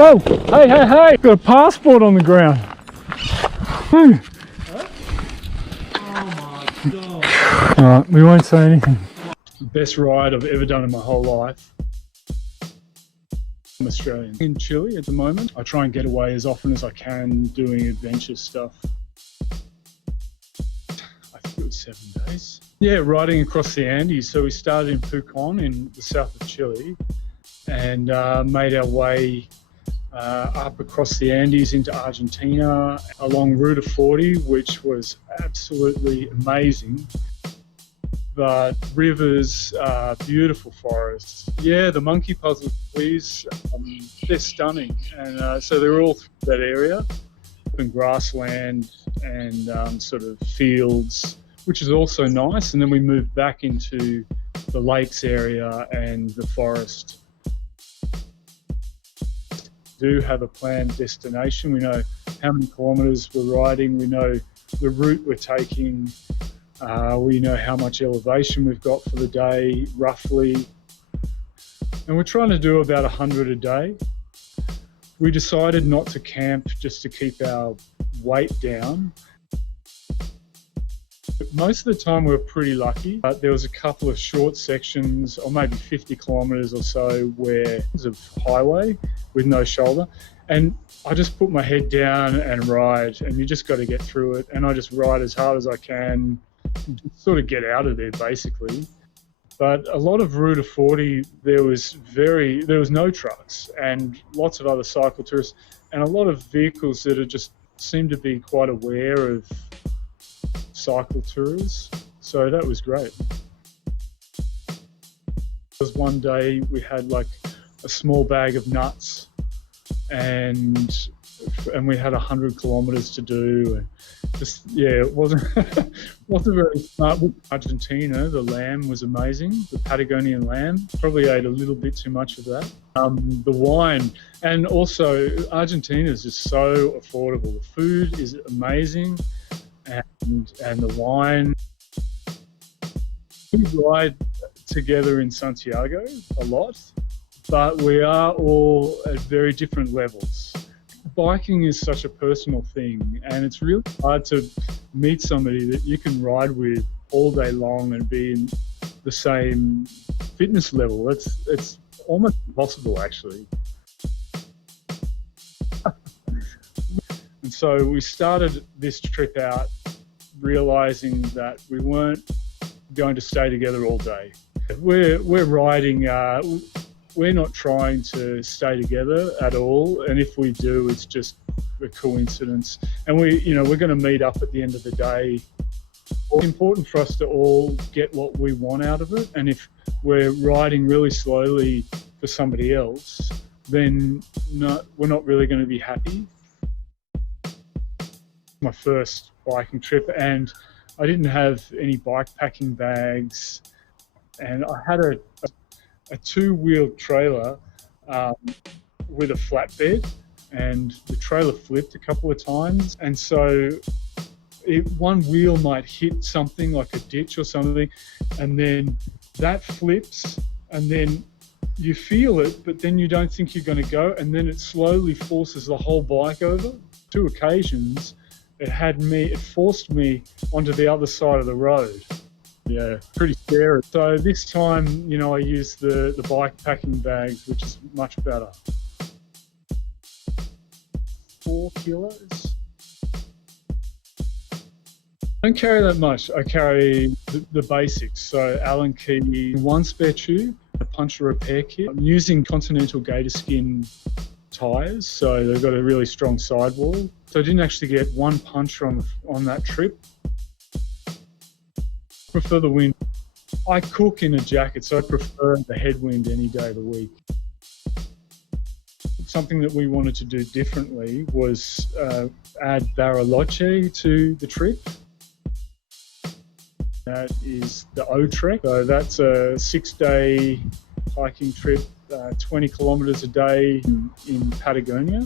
Whoa! Hey, hey, hey! Got a passport on the ground. Whew. Oh my god. Alright, we won't say anything. Best ride I've ever done in my whole life. I'm Australian. In Chile at the moment. I try and get away as often as I can doing adventure stuff. I think it was 7 days. Yeah, riding across the Andes. So we started in Pucón in the south of Chile and made our way up across the Andes into Argentina along Route 40, which was absolutely amazing. But rivers, beautiful forests. Yeah, the monkey puzzle trees, they're stunning. And so they're all through that area, and grassland and sort of fields, which is also nice. And then we moved back into the lakes area and the forest. We do have a planned destination. We know how many kilometres we're riding. We know the route we're taking. We know how much elevation we've got for the day, roughly. And we're trying to do about 100 a day. We decided not to camp just to keep our weight down. But most of the time we were pretty lucky. There was a couple of short sections, or maybe 50 kilometres or so, where it was a highway with no shoulder. And I just put my head down and ride, and you just got to get through it. And I just ride as hard as I can, sort of get out of there basically. But a lot of Route 40, there was no trucks and lots of other cycle tourists and a lot of vehicles that just seemed to be quite aware of cycle tours. So that was great. There was one day we had like a small bag of nuts and we had 100 kilometres to do. And just, yeah, it wasn't very smart. Argentina, the lamb was amazing. The Patagonian lamb, probably ate a little bit too much of that. The wine, and also Argentina is just so affordable. The food is amazing, and the wine. We ride together in Santiago a lot, but we are all at very different levels. Biking is such a personal thing, and it's really hard to meet somebody that you can ride with all day long and be in the same fitness level. It's almost impossible, actually. And so we started this trip out realizing that we weren't going to stay together all day. We're riding. We're not trying to stay together at all, and if we do, it's just a coincidence. And we're going to meet up at the end of the day. It's important for us to all get what we want out of it, and if we're riding really slowly for somebody else, then we're not really going to be happy. My first biking trip, and I didn't have any bike packing bags, and I had a two-wheeled trailer with a flatbed, and the trailer flipped a couple of times, and so one wheel might hit something like a ditch or something, and then that flips, and then you feel it, but then you don't think you're going to go, and then it slowly forces the whole bike over. 2 occasions it forced me onto the other side of the road. Yeah, pretty scary. So this time, I used the bike packing bags, which is much better. 4 kilos. I don't carry that much. I carry the basics. So Allen key, 1 spare tube, a puncture repair kit. I'm using Continental Gator Skin tyres, so they've got a really strong sidewall. So I didn't actually get one puncture on that trip. Prefer the wind. I cook in a jacket, so I prefer the headwind any day of the week. Something that we wanted to do differently was add Bariloche to the trip. That is the O-Trek. So that's a 6-day hiking trip, 20 kilometres a day in Patagonia.